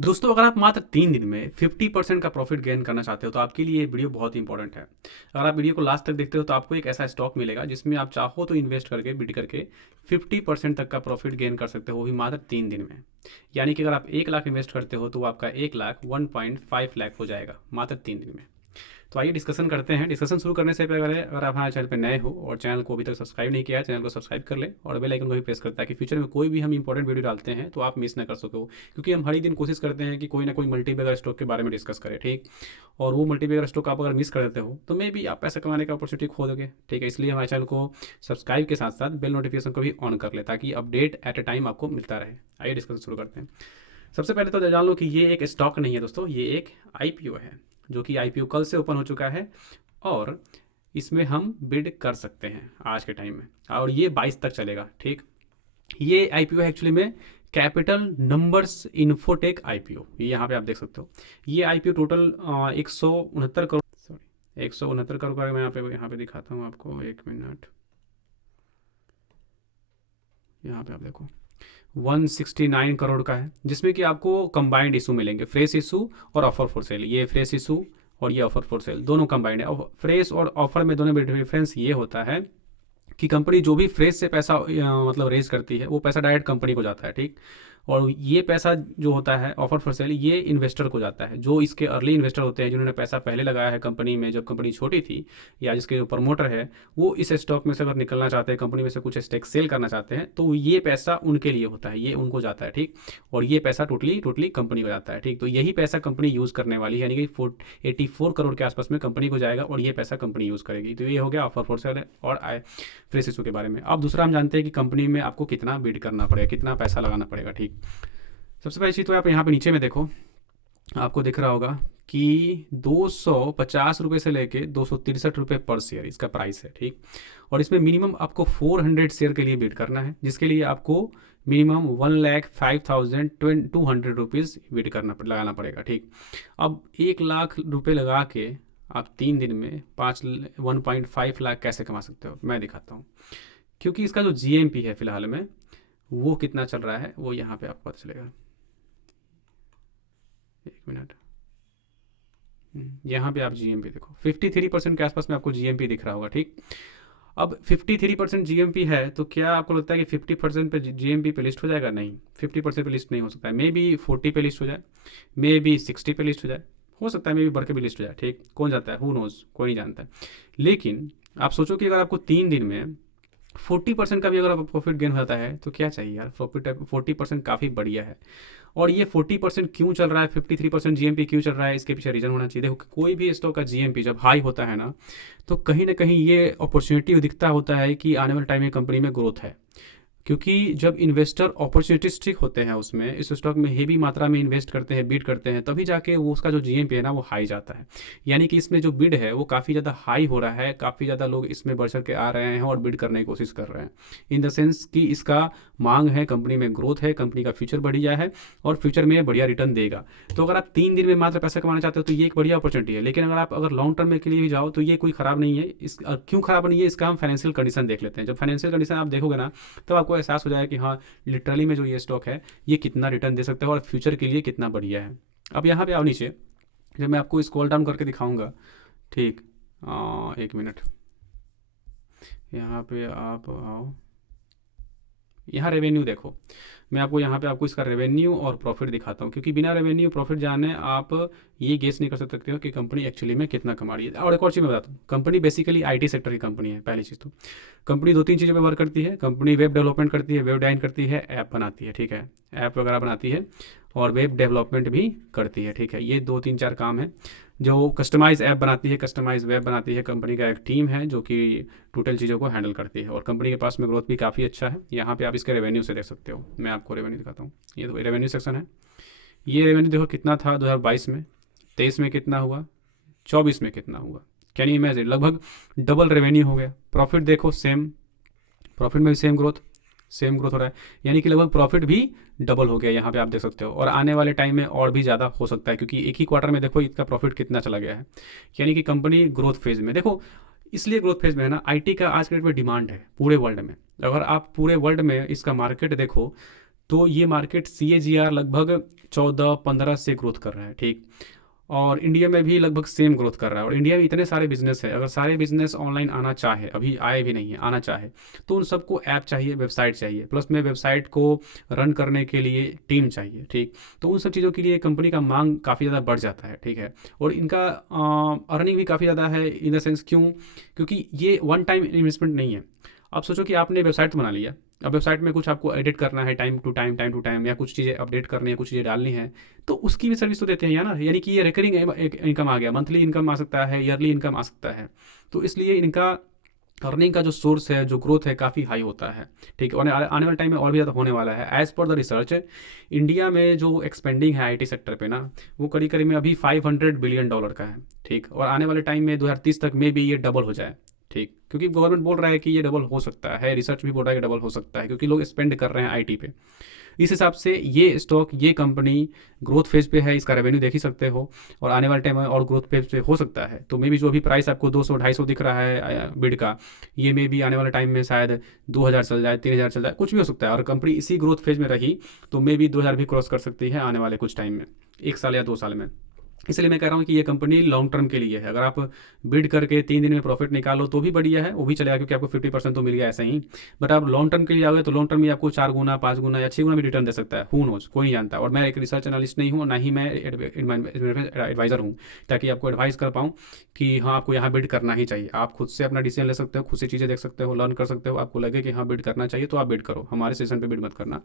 दोस्तों, अगर आप मात्र 3 दिन में 50% का प्रॉफिट गेन करना चाहते हो तो आपके लिए ये वीडियो बहुत ही इंपॉर्टेंट है। अगर आप वीडियो को लास्ट तक देखते हो तो आपको एक ऐसा स्टॉक मिलेगा जिसमें आप चाहो तो इन्वेस्ट करके बिड करके 50% तक का प्रॉफिट गेन कर सकते हो, वो भी मात्र 3 दिन में। यानी कि अगर आप 1 लाख इन्वेस्ट करते हो तो आपका 1 लाख 1.5 लाख हो जाएगा मात्र 3 दिन में। तो आइए डिस्कशन करते हैं। डिस्कशन शुरू करने से पहले अगर आप हमारे चैनल पर नए हो और चैनल को अभी तक सब्सक्राइब नहीं किया है, चैनल को सब्सक्राइब कर ले और बेल आइकन को भी प्रेस करता है कि फ्यूचर में कोई भी हम इंपॉर्टेंट वीडियो डालते हैं तो आप मिस ना कर सको। क्योंकि हम हर ही दिन कोशिश करते हैं कि कोई ना कोई मल्टीबैगर स्टॉक के बारे में डिस्कस करें, ठीक। और वो मल्टीबैगर स्टॉक आप अगर मिस कर देते हो तो मे भी आप पैसा कमाने का अपॉर्चुनिटी खो दोगे, ठीक है। इसलिए हमारे चैनल को सब्सक्राइब के साथ साथ बेल नोटिफिकेशन को भी ऑन कर ले ताकि अपडेट एट ए टाइम आपको मिलता रहे। आइए डिस्कशन शुरू करते हैं। सबसे पहले तो जान लो कि ये एक स्टॉक नहीं है दोस्तों, ये एक आईपीओ है जो कि आईपीओ कल से ओपन हो चुका है और इसमें हम बिड कर सकते हैं आज के टाइम में और ये 22 तक चलेगा, ठीक। ये आईपीओ है एक्चुअली में कैपिटल नंबर्स इन्फोटेक आईपीओ, ये यहाँ पे आप देख सकते हो। ये IPO total 169 crore, sorry 169 crore का मैं यहाँ पे दिखाता हूँ आपको, 1 मिनट। यहाँ पे आप देखो 169 करोड़ का है, जिसमें कि आपको कंबाइंड इशू मिलेंगे, फ्रेश इशू और ऑफर फॉर सेल। ये फ्रेश इशू और ये ऑफर फॉर सेल दोनों कंबाइंड है। फ्रेश और ऑफर में दोनों में डिफरेंस ये होता है कि कंपनी जो भी फ्रेश से पैसा मतलब रेज करती है वो पैसा डायरेक्ट कंपनी को जाता है, ठीक। और ये पैसा जो होता है ऑफर फॉर सेल, ये इन्वेस्टर को जाता है, जो इसके अर्ली इन्वेस्टर होते हैं जिन्होंने पैसा पहले लगाया है कंपनी में जब कंपनी छोटी थी, या जिसके जो प्रमोटर है वो इस स्टॉक में से अगर निकलना चाहते हैं, कंपनी में से कुछ स्टेक सेल करना चाहते हैं, तो ये पैसा उनके लिए होता है, ये उनको जाता है, ठीक। और ये पैसा टोटली टोटली कंपनी को जाता है, ठीक। तो यही पैसा कंपनी यूज़ करने वाली है, यानी कि 84 करोड़ के आसपास में कंपनी को जाएगा और ये पैसा कंपनी यूज़ करेगी। तो ये हो गया ऑफर फॉर सेल और फ्रेश इशू के बारे में। अब दूसरा हम जानते हैं कि कंपनी में आपको कितना बिड करना पड़ेगा, कितना पैसा लगाना पड़ेगा, ठीक। सबसे पहली चीज़ तो आप यहाँ पे नीचे में देखो, आपको दिख रहा होगा कि 250 रुपये से लेके 263 रुपये पर शेयर इसका प्राइस है, ठीक। और इसमें मिनिमम आपको 400 शेयर के लिए बिड करना है, जिसके लिए आपको मिनिमम 1,05,200 रुपीज़ बिड लगाना पड़ेगा, ठीक। अब 1 लाख रुपये लगा के आप 3 दिन में 1.5 लाख कैसे कमा सकते हो, मैं दिखाता हूँ। क्योंकि इसका जो जीएमपी है फिलहाल में वो कितना चल रहा है वो यहाँ पे आपको पता चलेगा। 1 मिनट। यहाँ पे आप जीएमपी देखो 53% के आसपास में आपको जीएमपी दिख रहा होगा, ठीक। अब 53% जीएमपी है तो क्या आपको लगता है कि 50% पे जीएमपी पे लिस्ट हो जाएगा? नहीं, 50% पे लिस्ट नहीं हो सकता है। मे बी 40 पे लिस्ट हो जाए, मे बी 60 पे लिस्ट हो सकता है मे बी बढ़ के भी लिस्ट हो जाए, ठीक। कौन जाता है, हु नोज, कोई नहीं जानता है। लेकिन आप सोचो कि अगर आपको 3 दिन में 40% का भी अगर प्रॉफिट गेन होता है तो क्या चाहिए यार, प्रॉफिट 40% काफ़ी बढ़िया है। और ये 40% क्यों चल रहा है, 53% जीएमपी क्यों चल रहा है, इसके पीछे रीज़न होना चाहिए। देखो कोई भी स्टॉक का जीएमपी जब हाई होता है ना कहीं ये अपॉर्चुनिटी दिखता होता है कि आने वाले टाइम में कंपनी में ग्रोथ है। क्योंकि जब इन्वेस्टर अपॉर्चुनिटिस्टिक होते हैं उसमें, इस स्टॉक में हेवी मात्रा में इन्वेस्ट करते हैं, बिड करते हैं, तभी जाके वो उसका जो जीएमपी है ना वो हाई जाता है। यानी कि इसमें जो बिड है वो काफ़ी ज़्यादा हाई हो रहा है, काफ़ी ज़्यादा लोग इसमें बढ़ चढ़ के आ रहे हैं और बिड करने की कोशिश कर रहे हैं। इन द सेंस कि इसका मांग है, कंपनी में ग्रोथ है, कंपनी का फ्यूचर बढ़िया है और फ्यूचर में बढ़िया रिटर्न देगा। तो अगर आप 3 दिन में मात्र पैसा कमाना चाहते हो तो ये एक बढ़िया अपॉर्चुनिटी है। लेकिन अगर लॉन्ग टर्म में के लिए भी जाओ तो ये कोई ख़राब नहीं है। क्यों ख़राब नहीं है, इसका हम फाइनेंशियल कंडीशन देख लेते हैं। जब फाइनेंशियल कंडीशन आप देखोगे ना तब आपको एहसास हो जाएगा कि हाँ लिटरली में जो ये स्टॉक है ये कितना रिटर्न दे सकता है और फ्यूचर के लिए कितना बढ़िया है। अब यहाँ पे आओ नीचे, जब मैं आपको स्क्रॉल डाउन करके दिखाऊंगा, ठीक। 1 मिनट, यहाँ पे आप आओ, यहाँ रेवेन्यू देखो। मैं आपको यहाँ पे आपको इसका रेवेन्यू और प्रॉफिट दिखाता हूँ, क्योंकि बिना रेवेन्यू प्रॉफिट जाने आप ये गेस नहीं कर सकते हो कि कंपनी एक्चुअली में कितना कमा रही है। और एक और चीज़ मैं बताता हूँ, कंपनी बेसिकली आईटी सेक्टर की कंपनी है। पहली चीज़ तो कंपनी 2-3 चीज़ों पे वर्क करती है। कंपनी वेब डेवलपमेंट करती है, वेब डिज़ाइन करती है, ऐप बनाती है, ठीक है, ऐप वगैरह बनाती है और वेब डेवलपमेंट भी करती है, ठीक है। ये 2-3-4 काम है। जो कस्टमाइज ऐप बनाती है, कस्टमाइज वेब बनाती है, कंपनी का एक टीम है जो कि टोटल चीज़ों को हैंडल करती है और कंपनी के पास में ग्रोथ भी काफ़ी अच्छा है। यहाँ पे आप इसके रेवेन्यू से देख सकते हो। मैं आपको रेवेन्यू दिखाता हूँ, ये तो रेवेन्यू सेक्शन है। ये रेवेन्यू देखो कितना था 2022 में, 23 में कितना हुआ, 24 में कितना हुआ। कैन यू इमेजिन, लगभग डबल रेवेन्यू हो गया। प्रॉफिट देखो सेम, प्रॉफिट में भी सेम ग्रोथ हो रहा है, यानी कि लगभग प्रॉफिट भी डबल हो गया। यहाँ पे आप देख सकते हो और आने वाले टाइम में और भी ज़्यादा हो सकता है, क्योंकि एक ही क्वार्टर में देखो इसका प्रॉफिट कितना चला गया है। यानी कि कंपनी ग्रोथ फेज में, देखो इसलिए ग्रोथ फेज में है ना, आईटी का आज के डेट में डिमांड है पूरे वर्ल्ड में। अगर आप पूरे वर्ल्ड में इसका मार्केट देखो तो ये मार्केट CAGR लगभग 14-15 से ग्रोथ कर रहा है, ठीक। और इंडिया में भी लगभग सेम ग्रोथ कर रहा है। और इंडिया में इतने सारे बिजनेस है, अगर सारे बिजनेस ऑनलाइन आना चाहे, अभी आए भी नहीं है, आना चाहे, तो उन सबको ऐप चाहिए, वेबसाइट चाहिए, प्लस में वेबसाइट को रन करने के लिए टीम चाहिए, ठीक। तो उन सब चीज़ों के लिए कंपनी का मांग काफ़ी ज़्यादा बढ़ जाता है, ठीक है। और इनका अर्निंग भी काफ़ी ज़्यादा है, इन द सेंस क्यों, क्योंकि ये वन टाइम इन्वेस्टमेंट नहीं है। आप सोचो कि आपने वेबसाइट तो बना लिया, अब वेबसाइट में कुछ आपको एडिट करना है टाइम टू टाइम, या कुछ चीज़ें अपडेट करनी है, कुछ चीज़ें डालनी है, तो उसकी भी सर्विस तो देते हैं ना, यानी कि ये रिकरिंग इनकम आ गया, मंथली इनकम आ सकता है, ईयरली इनकम आ सकता है। तो इसलिए इनका अर्निंग का जो सोर्स है, जो ग्रोथ है, काफ़ी हाई होता है, ठीक है। और आने वाले टाइम में और भी ज़्यादा होने वाला है। As per the research, India में जो एक्सपेंडिंग है आईटी सेक्टर पे ना, वो करीब करीब में अभी $500 बिलियन का है, ठीक। और आने वाले टाइम में 2030 तक में भी ये डबल हो जाए, ठीक। क्योंकि गवर्नमेंट बोल रहा है कि ये डबल हो सकता है, रिसर्च भी बोल रहा है कि डबल हो सकता है, क्योंकि लोग स्पेंड कर रहे हैं आईटी पे। इस हिसाब से ये स्टॉक, ये कंपनी ग्रोथ फेज पे है, इसका रेवेन्यू देख ही सकते हो, और आने वाले टाइम में और ग्रोथ फेज पे हो सकता है। तो मे भी जो अभी प्राइस आपको 200-250 दिख रहा है बिड का, ये मे भी आने वाले टाइम में शायद 2000 चल जाए, 3000 चल जाए, कुछ भी हो सकता है। और कंपनी इसी ग्रोथ फेज में रही तो मे भी 2000 भी क्रॉस कर सकती है आने वाले कुछ टाइम में, 1 साल या 2 साल में। इसलिए मैं कह रहा हूँ कि ये कंपनी लॉन्ग टर्म के लिए है। अगर आप बिड करके 3 दिन में प्रॉफिट निकालो तो भी बढ़िया है, वो भी चलेगा, क्योंकि आपको 50% तो मिल गया ऐसे ही। बट आप लॉन्ग टर्म के लिए आओगे तो लॉन्ग टर्म में आपको 4 गुना, 5 गुना या 6 गुना भी रिटर्न दे सकता है, हु नोज, कोई नहीं जानता। और मैं एक रिसर्च एनालिस्ट नहीं हूँ, ना ही मैं एडवाइज़र हूँ, ताकि आपको एडवाइस कर पाऊँ कि हाँ आपको यहाँ बिड करना ही चाहिए। आप खुद से अपना डिसीजन ले सकते हो, खुद से चीज़ें देख सकते हो, लर्न कर सकते हो। आपको लगे कि हाँ बिड करना चाहिए तो आप बिड करो, हमारे सेशन पर बिड मत करना।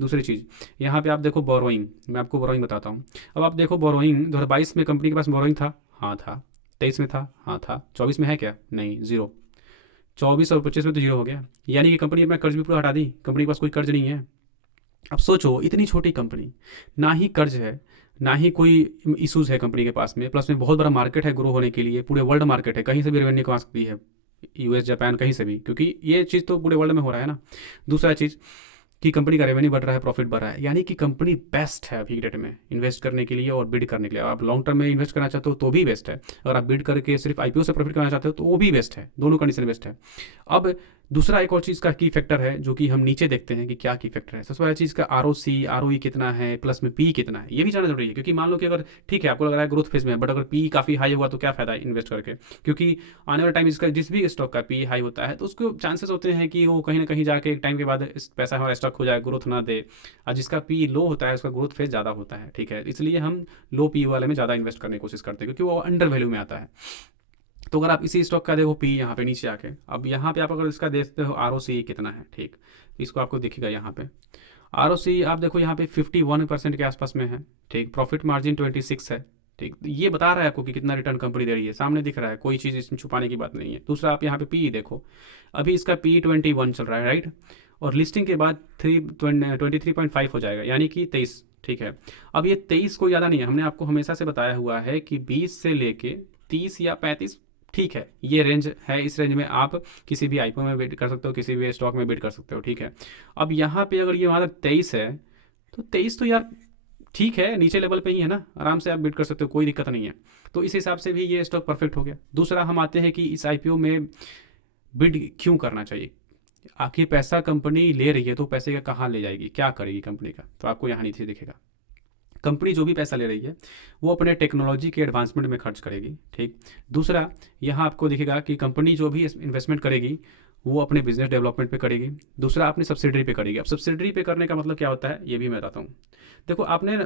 दूसरी चीज़, यहाँ पे आप देखो बोरोइंग, मैं आपको बोरोइंग बताता हूँ। अब आप देखो बोरोइंग 2022 में कंपनी के पास बोरोइंग था, हाँ था। 23 में था, हाँ था। 24 में है क्या? नहीं, जीरो। 24 और 25 में तो जीरो हो गया, यानी कि कंपनी अपना कर्ज भी पूरा हटा दी, कंपनी के पास कोई कर्ज नहीं है। अब सोचो, इतनी छोटी कंपनी, ना ही कर्ज है, ना ही कोई इशूज़ है कंपनी के पास में, प्लस में बहुत बड़ा मार्केट है ग्रो होने के लिए, पूरे वर्ल्ड मार्केट है, कहीं से भी रेवेन्यू कमा सकती है, US जापान कहीं से भी, क्योंकि ये चीज़ तो पूरे वर्ल्ड में हो रहा है ना। दूसरा चीज़ कि कंपनी का रेवेन्यू बढ़ रहा है, प्रॉफिट बढ़ रहा है, यानी कि कंपनी बेस्ट है अभी की डेट में इन्वेस्ट करने के लिए और बिड करने के लिए। आप लॉन्ग टर्म में इन्वेस्ट करना चाहते हो तो भी बेस्ट है, अगर आप बिड करके सिर्फ IPO से प्रॉफिट करना चाहते हो तो वो भी बेस्ट है, दोनों कंडीशन बेस्ट है। अब दूसरा एक और चीज़ का की फैक्टर है जो कि हम नीचे देखते हैं कि क्या की फैक्टर है। सबसे पहला चीज़ का ROE कितना है, प्लस में पी कितना है, ये भी जानना जरूरी है। क्योंकि मान लो कि अगर ठीक है आपको लग रहा है ग्रोथ फेज में, बट अगर पी काफ़ी हाई हुआ तो क्या फायदा है इन्वेस्ट करके, क्योंकि आने वाले टाइम इसका जिस भी स्टॉक का पी हाई होता है तो उसको चांसेस होते हैं कि वो कहीं ना कहीं जाके एक टाइम के बाद इस पैसा हमारा स्टॉक हो जाए, ग्रोथ ना दे। और जिसका पी लो होता है उसका ग्रोथ फेज ज़्यादा होता है, ठीक है। इसलिए हम लो पी वाले में ज़्यादा इन्वेस्ट करने की कोशिश करते हैं, क्योंकि वो अंडर वैल्यू में आता है। तो अगर आप इसी स्टॉक का देखो पी यहाँ पे नीचे आके, अब यहाँ पे आप अगर इसका देखते हो ROC कितना है, ठीक, तो इसको आपको दिखेगा यहाँ पे ROC, आप देखो यहाँ पे 51% के आसपास में है, ठीक। प्रॉफिट मार्जिन 26 है, ठीक। ये बता रहा है आपको कि कितना रिटर्न कंपनी दे रही है, सामने दिख रहा है, कोई चीज़ इसमें छुपाने की बात नहीं है। दूसरा आप यहाँ पे पी देखो, अभी इसका P21 चल रहा है, राइट। और लिस्टिंग के बाद 23.5 हो जाएगा, यानी कि 23, ठीक है। अब ये 23 कोई ज़्यादा नहीं है, हमने आपको हमेशा से बताया हुआ है कि 20 से लेके 30 या 35, ठीक है, ये रेंज है। इस रेंज में आप किसी भी IPO में बिड कर सकते हो, किसी भी स्टॉक में बिड कर सकते हो, ठीक है। अब यहाँ पे अगर ये वहाँ तक 23 है तो 23 तो यार ठीक है, नीचे लेवल पे ही है ना, आराम से आप बिड कर सकते हो, कोई दिक्कत नहीं है। तो इस हिसाब से भी ये स्टॉक परफेक्ट हो गया। दूसरा हम आते हैं कि इस IPO में बिड क्यों करना चाहिए। आखिर पैसा कंपनी ले रही है तो पैसे का कहाँ ले जाएगी, क्या करेगी कंपनी का, तो आपको यहाँ नीचे दिखेगा। कंपनी जो भी पैसा ले रही है वो अपने टेक्नोलॉजी के एडवांसमेंट में खर्च करेगी, ठीक। दूसरा, यहाँ आपको दिखेगा कि कंपनी जो भी इन्वेस्टमेंट करेगी वो अपने बिजनेस डेवलपमेंट पे करेगी। दूसरा, अपनी सब्सिडरी पे करेगी। अब सब्सिडरी पे करने का मतलब क्या होता है ये भी मैं बताता हूँ। देखो, आपने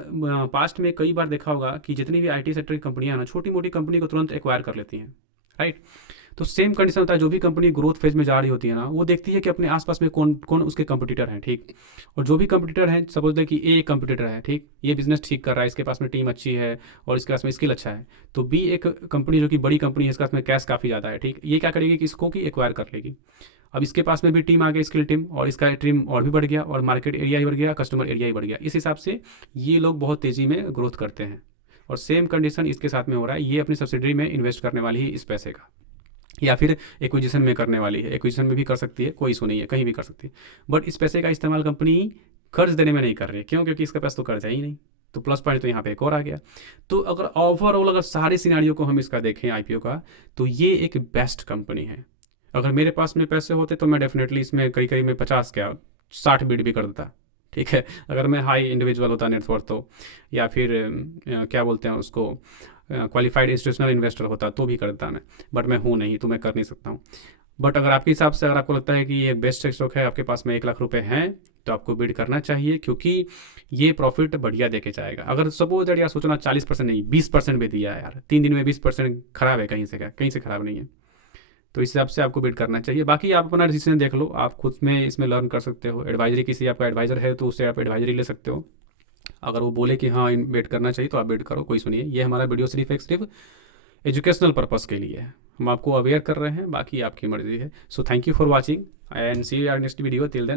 पास्ट में कई बार देखा होगा कि जितनी भी IT सेक्टर की कंपनियां ना, छोटी मोटी कंपनी को तुरंत एक्वायर कर लेती हैं, राइट। तो सेम कंडीशन होता है, जो भी कंपनी ग्रोथ फेज में जा रही होती है ना, वो देखती है कि अपने आसपास में कौन कौन उसके कंपटीटर हैं, ठीक। और जो भी कंपटीटर हैं, सपोज दें कि A एक कंपटीटर है, ठीक, ये बिजनेस ठीक कर रहा है, इसके पास में टीम अच्छी है और इसके पास में स्किल अच्छा है, तो B एक कंपनी जो कि बड़ी कंपनी है, इसके पास में कैश काफ़ी ज़्यादा है, ठीक, ये क्या करेगी कि इसको कि एक्वायर कर लेगी। अब इसके पास में भी टीम आ गई, स्किल टीम, और इसका टीम और भी बढ़ गया, और मार्केट एरिया ही बढ़ गया, कस्टमर एरिया ही बढ़ गया। इस हिसाब से ये लोग बहुत तेज़ी में ग्रोथ करते हैं। और सेम कंडीशन इसके साथ में हो रहा है, ये अपनी सब्सिडरी में इन्वेस्ट करने वाली है इस पैसे का, या फिर एक्विजिशन में करने वाली है। एक्विजिशन में भी कर सकती है, कोई इशू नहीं है, कहीं भी कर सकती है। बट इस पैसे का इस्तेमाल कंपनी कर्ज देने में नहीं कर रही है, क्यों? क्योंकि इसका पैसा तो कर्ज है ही नहीं। तो प्लस पॉइंट तो यहाँ पे एक और आ गया। तो अगर ओवरऑल अगर सारे सिनारियों को हम इसका देखें IPO का, तो ये एक बेस्ट कंपनी है। अगर मेरे पास में पैसे होते तो मैं डेफिनेटली इसमें कहीं कहीं में 50 क्या 60 बिड भी कर देता, ठीक है। अगर मैं हाई इंडिविजुअल होता नेटवर्थ तो, या फिर क्या बोलते हैं उसको, क्वालिफाइड इंस्टीट्यूशनल इन्वेस्टर होता तो भी करता मैं, बट मैं हूँ नहीं तो मैं कर नहीं सकता हूँ। बट अगर आपके हिसाब से, अगर आपको लगता है कि ये बेस्ट स्टॉक है, आपके पास में 1 लाख रुपए हैं, तो आपको बिड करना चाहिए, क्योंकि ये प्रॉफिट बढ़िया देके जाएगा। अगर सपोज दैट यार सोचना 40% नहीं 20% भी दिया है यार, 3 दिन में 20% खराब है कहीं से, क्या कहीं से खराब नहीं है। तो इस हिसाब से आपको बिड करना चाहिए। बाकी आप अपना डिसीजन देख लो, आप खुद में इसमें लर्न कर सकते हो। एडवाइजरी, किसी आपका एडवाइजर है तो उससे आप एडवाइजरी ले सकते हो। अगर वो बोले कि हाँ इन बेट करना चाहिए तो आप बेट करो, कोई सुनिए। ये हमारा वीडियो सिर्फ एक सिर्फ एजुकेशनल पर्पस के लिए है, हम आपको अवेयर कर रहे हैं, बाकी आपकी मर्जी है। So thank you for watching and see you our next video. Till then.